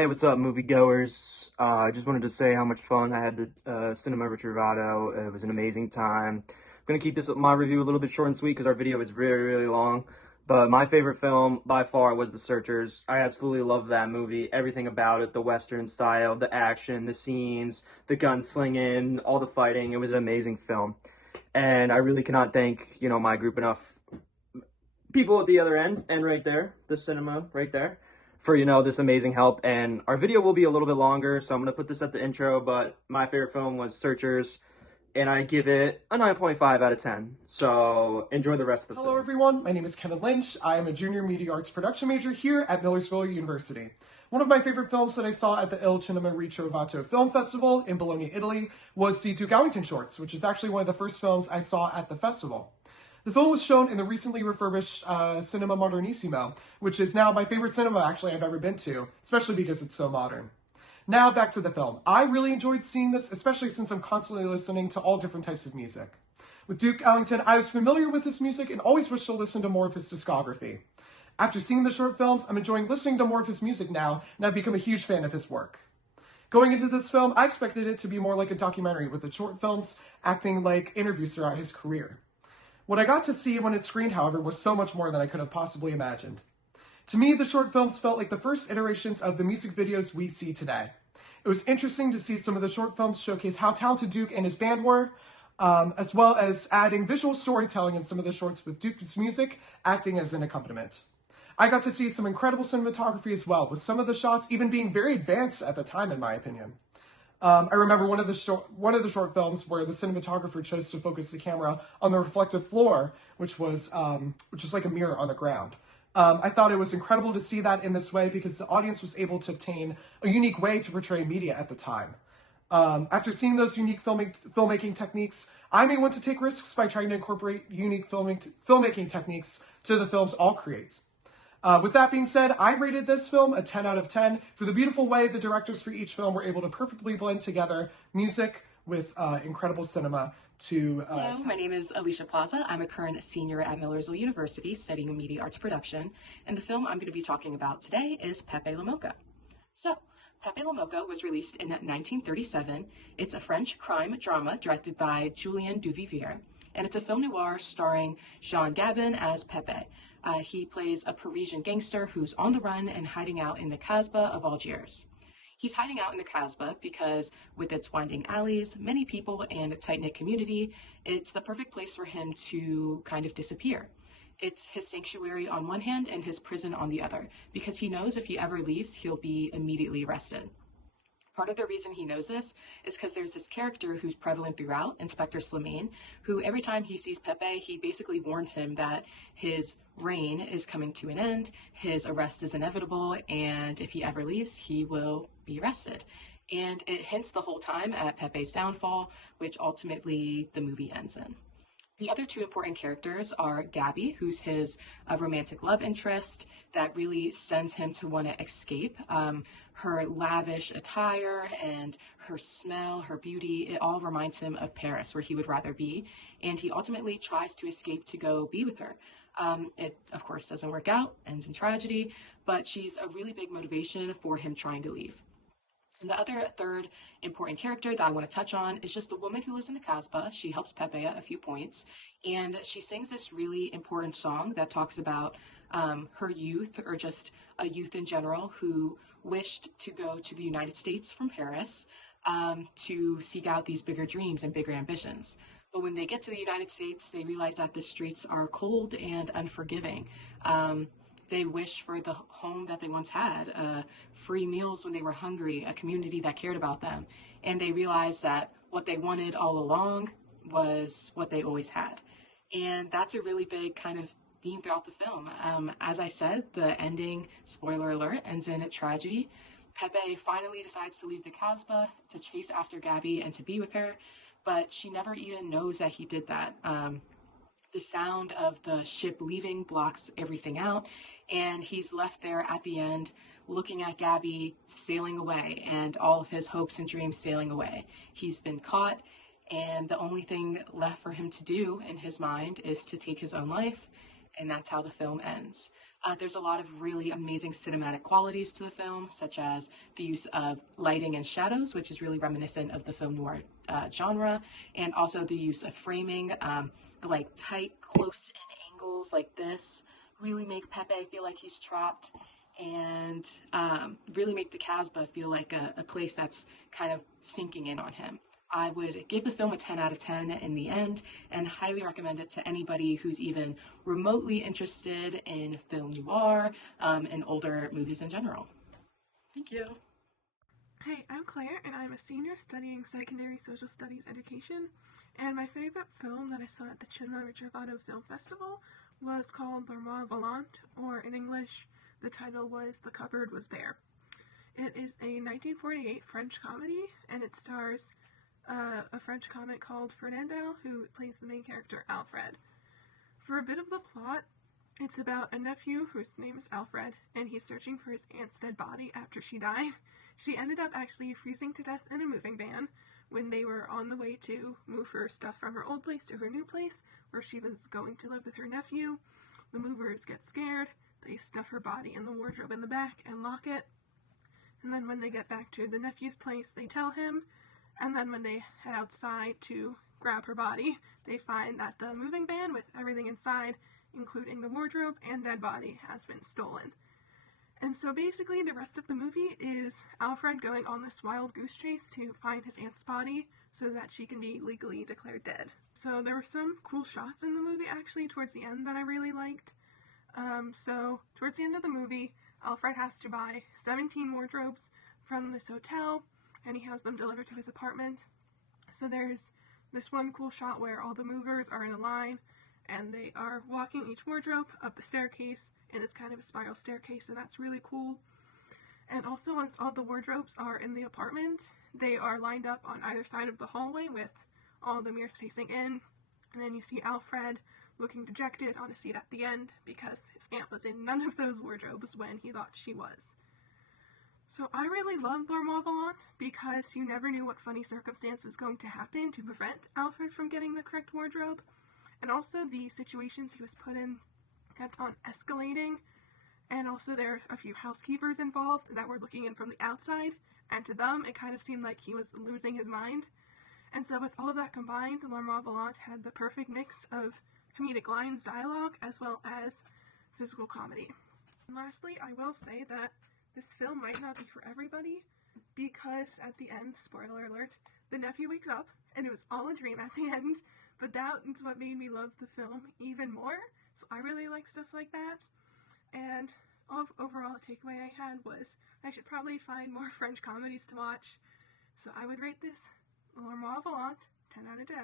Hey, what's up, moviegoers? I just wanted to say how much fun I had the Cinema Ritrovato. It was an amazing time. I'm gonna keep my review a little bit short and sweet because our video is really, really long. But my favorite film by far was The Searchers. I absolutely love that movie. Everything about it, the Western style, the action, the scenes, the gunslinging, all the fighting. It was an amazing film. And I really cannot thank, my group enough. People at the other end and right there, the cinema right there, for this amazing help. And our video will be a little bit longer, so I'm gonna put this at the intro, but my favorite film was Searchers, and I give it a 9.5 out of 10. So enjoy the rest of the Hello film. everyone, my name is Kevin Lynch. I am a junior media arts production major here at Millersville University. One of my favorite films that I saw at the Il Cinema Ritrovato Film Festival in Bologna, Italy was C2 Gallington Shorts, which is actually one of the first films I saw at the festival. The film was shown in the recently refurbished Cinema Modernissimo, which is now my favorite cinema actually I've ever been to, especially because it's so modern. Now back to the film. I really enjoyed seeing this, especially since I'm constantly listening to all different types of music. With Duke Ellington, I was familiar with his music and always wished to listen to more of his discography. After seeing the short films, I'm enjoying listening to more of his music now, and I've become a huge fan of his work. Going into this film, I expected it to be more like a documentary, with the short films acting like interviews throughout his career. What I got to see when it screened, however, was so much more than I could have possibly imagined. To me, the short films felt like the first iterations of the music videos we see today. It was interesting to see some of the short films showcase how talented Duke and his band were, as well as adding visual storytelling in some of the shorts with Duke's music acting as an accompaniment. I got to see some incredible cinematography as well, with some of the shots even being very advanced at the time, in my opinion. I remember one of the short films where the cinematographer chose to focus the camera on the reflective floor, which was like a mirror on the ground. I thought it was incredible to see that in this way because the audience was able to obtain a unique way to portray media at the time. After seeing those unique filmmaking techniques, I may want to take risks by trying to incorporate unique filmmaking techniques to the films I'll create. With that being said, I rated this film a 10 out of 10 for the beautiful way the directors for each film were able to perfectly blend together music with incredible cinema to... Hello, my name is Alysha Plaza. I'm a current senior at Millersville University studying media arts production, and the film I'm going to be talking about today is Pepe Le Mocha. So, Pepe Le Mocha was released in 1937. It's a French crime drama directed by Julien Duvivier, and it's a film noir starring Jean Gabin as Pepe. He plays a Parisian gangster who's on the run and hiding out in the Casbah of Algiers. He's hiding out in the Casbah because, with its winding alleys, many people, and a tight-knit community, it's the perfect place for him to kind of disappear. It's his sanctuary on one hand and his prison on the other, because he knows if he ever leaves, he'll be immediately arrested. Part of the reason he knows this is because there's this character who's prevalent throughout, Inspector Slimane, who every time he sees Pepe, he basically warns him that his reign is coming to an end, his arrest is inevitable, and if he ever leaves, he will be arrested. And it hints the whole time at Pepe's downfall, which ultimately the movie ends in. The other two important characters are Gabby, who's his romantic love interest that really sends him to want to escape. Her lavish attire and her smell, her beauty, it all reminds him of Paris, where he would rather be. And he ultimately tries to escape to go be with her. It, of course, doesn't work out, ends in tragedy, but she's a really big motivation for him trying to leave. And the third important character that I want to touch on is just the woman who lives in the Casbah. She helps Pepe at a few points, and she sings this really important song that talks about her youth, or just a youth in general, who wished to go to the United States from Paris to seek out these bigger dreams and bigger ambitions. But when they get to the United States, they realize that the streets are cold and unforgiving. They wish for the home that they once had, free meals when they were hungry, a community that cared about them. And they realized that what they wanted all along was what they always had. And that's a really big kind of theme throughout the film. As I said, the ending, spoiler alert, ends in a tragedy. Pepe finally decides to leave the Casbah to chase after Gabby and to be with her, but she never even knows that he did that. The sound of the ship leaving blocks everything out, and he's left there at the end looking at Gabby sailing away and all of his hopes and dreams sailing away. He's been caught, and the only thing left for him to do in his mind is to take his own life, and that's how the film ends. There's a lot of really amazing cinematic qualities to the film, such as the use of lighting and shadows, which is really reminiscent of the film noir genre, and also the use of framing, like tight, close-in angles like this, really make Pepe feel like he's trapped, and really make the Casbah feel like a place that's kind of sinking in on him. I would give the film a 10 out of 10 in the end and highly recommend it to anybody who's even remotely interested in film noir and older movies in general. Thank you. Hey, I'm Claire, and I'm a senior studying secondary social studies education, and my favorite film that I saw at the Cinema Ritrovato Film Festival was called L'Armoire Volante, or in English, the title was The Cupboard Was Bare. It is a 1948 French comedy, and it stars a French comic called Fernando, who plays the main character Alfred. For a bit of the plot, it's about a nephew whose name is Alfred, and he's searching for his aunt's dead body after she died. She ended up actually freezing to death in a moving van when they were on the way to move her stuff from her old place to her new place, where she was going to live with her nephew. The movers get scared, they stuff her body in the wardrobe in the back and lock it, and then when they get back to the nephew's place, they tell him. And then when they head outside to grab her body, they find that the moving van with everything inside, including the wardrobe and dead body, has been stolen. And so basically the rest of the movie is Alfred going on this wild goose chase to find his aunt's body so that she can be legally declared dead. So there were some cool shots in the movie actually towards the end that I really liked. So towards the end of the movie, Alfred has to buy 17 wardrobes from this hotel, and he has them delivered to his apartment. So there's this one cool shot where all the movers are in a line and they are walking each wardrobe up the staircase, and it's kind of a spiral staircase, and that's really cool. And also, once all the wardrobes are in the apartment, they are lined up on either side of the hallway with all the mirrors facing in, and then you see Alfred looking dejected on a seat at the end because his aunt was in none of those wardrobes when he thought she was. So I really loved L'Armoire Volante because you never knew what funny circumstance was going to happen to prevent Alfred from getting the correct wardrobe. And also the situations he was put in kept on escalating. And also there are a few housekeepers involved that were looking in from the outside. And to them, it kind of seemed like he was losing his mind. And so with all of that combined, L'Armoire Volante had the perfect mix of comedic lines, dialogue, as well as physical comedy. And lastly, I will say that this film might not be for everybody because at the end, spoiler alert, the nephew wakes up and it was all a dream at the end, but that is what made me love the film even more. So I really like stuff like that. And overall takeaway I had was I should probably find more French comedies to watch. So I would rate this L'Armoire Volante 10 out of 10.